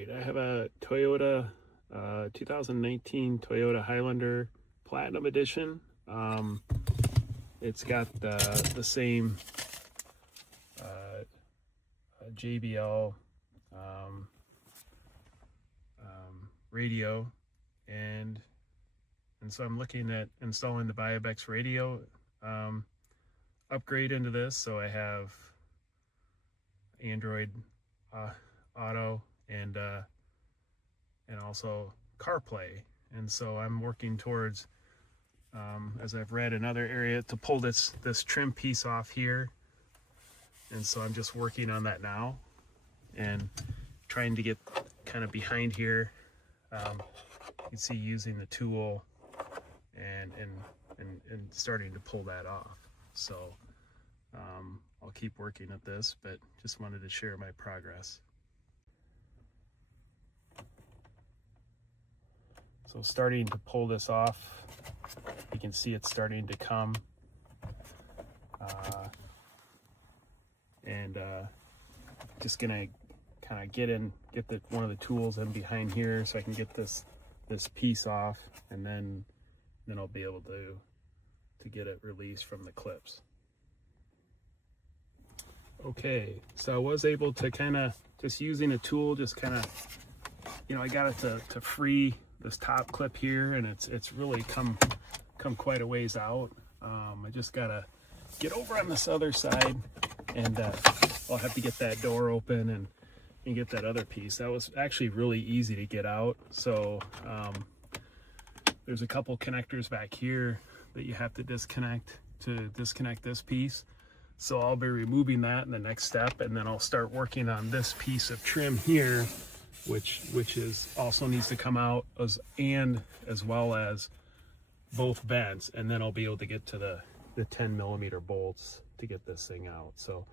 right, I have a Toyota 2019 Toyota Highlander Platinum Edition. It's got the same JBL radio, and so I'm looking at installing the ViaBecs radio upgrade into this. So I have Android Auto and also CarPlay, and so I'm working towards, as I've read in other area, to pull this trim piece off here, and so I'm just working on that now and trying to get kind of behind here. You can see using the tool and starting to pull that off. So I'll keep working at this, but just wanted to share my progress. So starting to pull this off, you can see it's starting to come. Just gonna kind of get one of the tools in behind here so I can get this piece off, and then I'll be able to get it released from the clips. Okay, so I was able to kind of, just using a tool, just kind of, I got it to free this top clip here, and it's really come quite a ways out. I just gotta get over on this other side, and I'll have to get that door open and get that other piece. That was actually really easy to get out. So there's a couple connectors back here that you have to disconnect this piece. So I'll be removing that in the next step, and then I'll start working on this piece of trim here, which is also needs to come out, as well as both vents, and then I'll be able to get to the 10mm bolts to get this thing out. So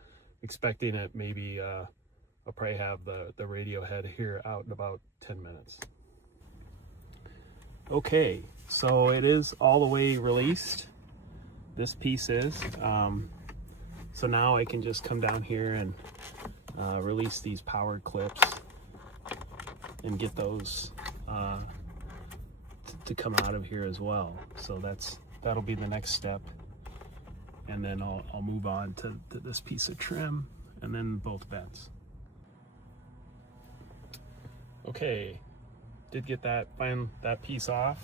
expecting it maybe I'll probably have the radio head here out in about 10 minutes. Okay, so it is all the way released. This piece is. So now I can just come down here and release these powered clips and get those to come out of here as well. So that'll be the next step. And then I'll move on to this piece of trim, and then both vents. Okay, did get that piece off,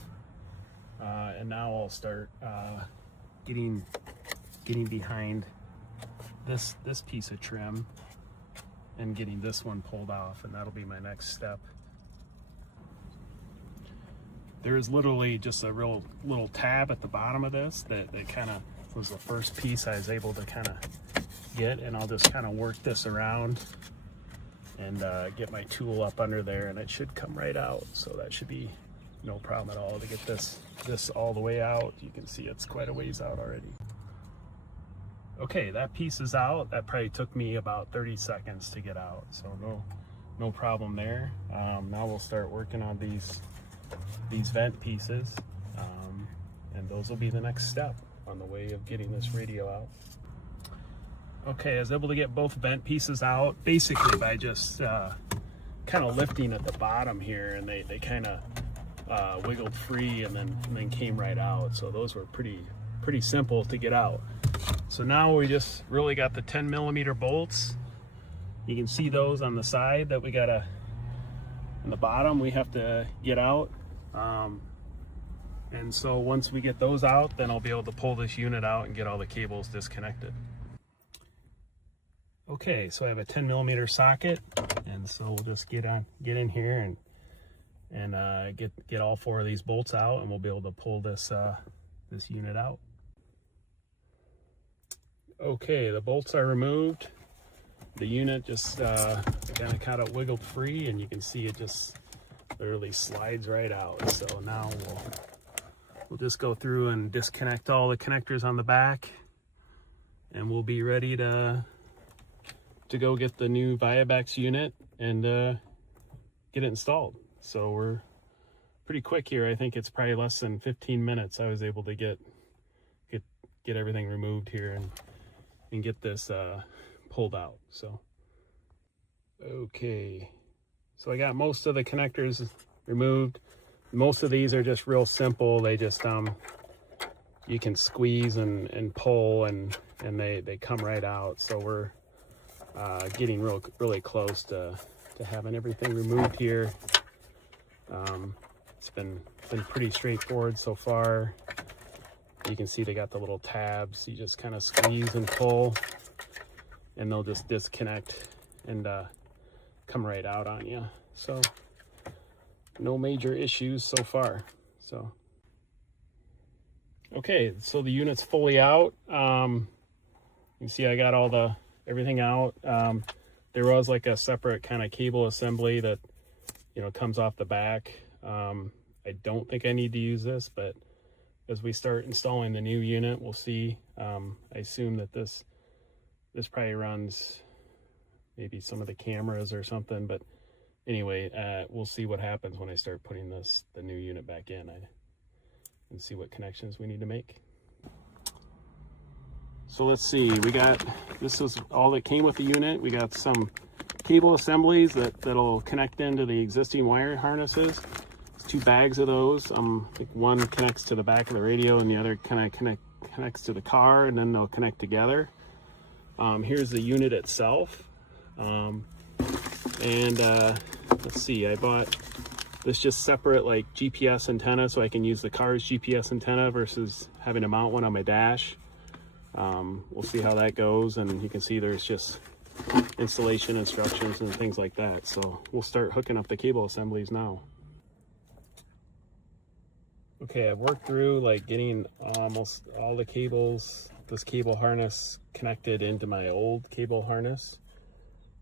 and now I'll start getting behind this piece of trim and getting this one pulled off, and that'll be my next step. There is literally just a real little tab at the bottom of this that kind of was the first piece I was able to kind of get, and I'll just kind of work this around and get my tool up under there, and it should come right out. So that should be no problem at all to get this all the way out. You can see it's quite a ways out already. Okay, that piece is out. That probably took me about 30 seconds to get out, so no problem there. Now we'll start working on these vent pieces, and those will be the next step on the way of getting this radio out. Okay, I was able to get both vent pieces out basically by just kind of lifting at the bottom here, and they kind of wiggled free and then came right out. So those were pretty simple to get out. So now we just really got the 10mm bolts. You can see those on the side that we gotta, on the bottom we have to get out. And so once we get those out, then I'll be able to pull this unit out and get all the cables disconnected. Okay, so I have a 10mm socket, and so we'll just get in here and get all four of these bolts out, and we'll be able to pull this unit out. Okay, the bolts are removed. The unit just kind of wiggled free, and you can see it just literally slides right out. So now we'll just go through and disconnect all the connectors on the back, and we'll be ready to go get the new ViaBecs unit and get it installed. So we're pretty quick here. I think it's probably less than 15 minutes I was able to get everything removed here and get this pulled out. So okay, So I got most of the connectors removed. Most of these are just real simple. They just you can squeeze and pull, and they come right out. So we're getting really close to having everything removed here. It's been pretty straightforward so far. You can see they got the little tabs. You just kind of squeeze and pull, and they'll just disconnect and come right out on you. So no major issues so far. So okay, so the unit's fully out. You can see I got everything out. There was like a separate kind of cable assembly that, you know, comes off the back. I don't think I need to use this, but as we start installing the new unit, we'll see. I assume that this probably runs maybe some of the cameras or something, but anyway, we'll see what happens when I start putting the new unit back in and see what connections we need to make. So let's see, this is all that came with the unit. We got some cable assemblies that'll connect into the existing wire harnesses. There's 2 bags of those. I think one connects to the back of the radio and the other kind of connects to the car, and then they'll connect together. Here's the unit itself. Let's see, I bought this just separate like GPS antenna, so I can use the car's GPS antenna versus having to mount one on my dash. We'll see how that goes, and you can see there's just installation instructions and things like that. So we'll start hooking up the cable assemblies now. Okay, I've worked through like getting almost all the cables, this cable harness connected into my old cable harness.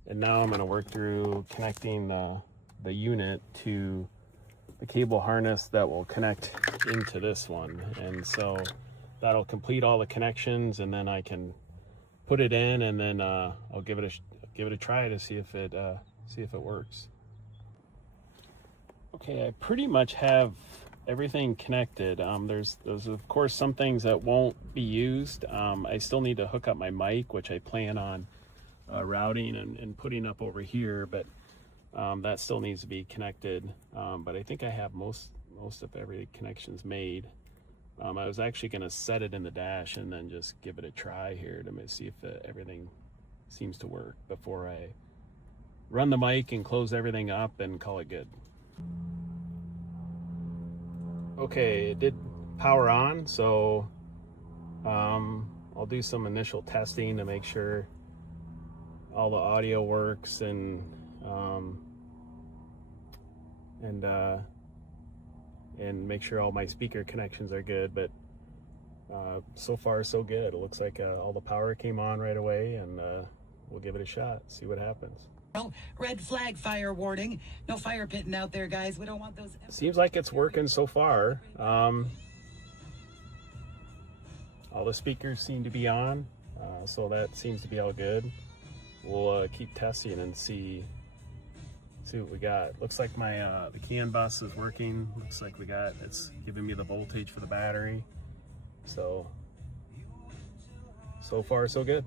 And now I'm going to work through connecting the unit to the cable harness that will connect into this one. And so that'll complete all the connections, and then I can put it in, and then I'll give it a try to see if it works. Okay, I pretty much have everything connected. There's of course some things that won't be used. I still need to hook up my mic, which I plan on routing and putting up over here, but that still needs to be connected. But I think I have most of every connections made. I was actually going to set it in the dash and then just give it a try here to see if everything seems to work before I run the mic and close everything up and call it good. Okay, it did power on, so I'll do some initial testing to make sure all the audio works and make sure all my speaker connections are good. But so far so good. It looks like all the power came on right away, and we'll give it a shot, see what happens. Well, red flag fire warning. No fire pitting out there, guys. We don't want those. Seems like it's working so far. All the speakers seem to be on, so that seems to be all good. We'll keep testing and see what we got. Looks like my the CAN bus is working. Looks like it's giving me the voltage for the battery. So far so good.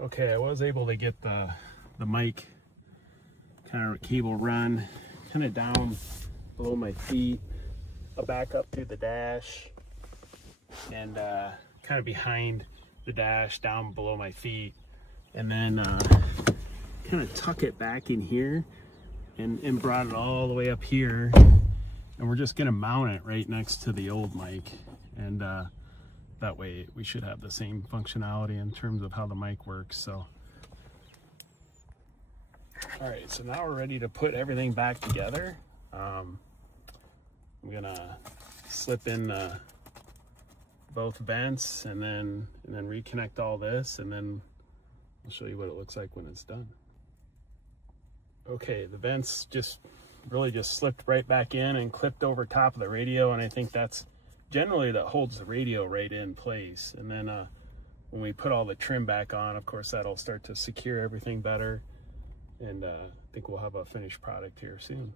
Okay, I was able to get the mic kind of cable run kind of down below my feet, back up through the dash, and kind of behind the dash down below my feet, and then kind of tuck it back in here and brought it all the way up here, and we're just going to mount it right next to the old mic, and that way we should have the same functionality in terms of how the mic works. So all right, so now we're ready to put everything back together. I'm gonna slip in both vents and then reconnect all this, and then I'll show you what it looks like when it's done. Okay, the vents really just slipped right back in and clipped over top of the radio, and I think that's generally that holds the radio right in place. And then when we put all the trim back on, of course that'll start to secure everything better, and I think we'll have a finished product here soon.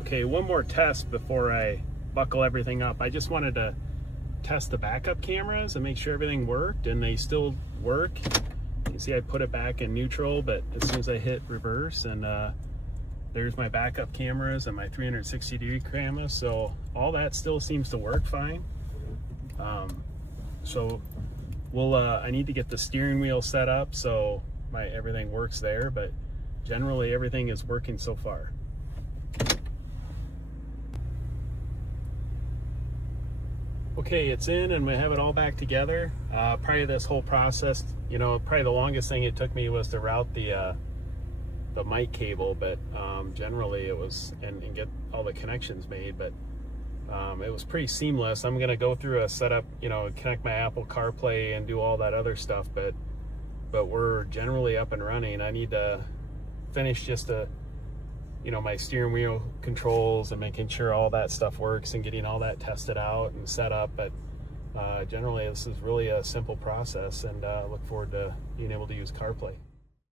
Okay, one more test before I buckle everything up. I just wanted to test the backup cameras and make sure everything worked, and they still work. You see I put it back in neutral, but as soon as I hit reverse, and there's my backup cameras and my 360-degree camera, so all that still seems to work fine. So we'll I need to get the steering wheel set up so everything works there, but generally everything is working so far. Okay, it's in and we have it all back together. Probably this whole process, you know, probably the longest thing it took me was to route the mic cable, but generally it was, and get all the connections made, but it was pretty seamless. I'm gonna go through a setup, you know, connect my Apple CarPlay and do all that other stuff, but we're generally up and running. I need to finish just you know, my steering wheel controls and making sure all that stuff works and getting all that tested out and set up, but generally this is really a simple process, and look forward to being able to use CarPlay.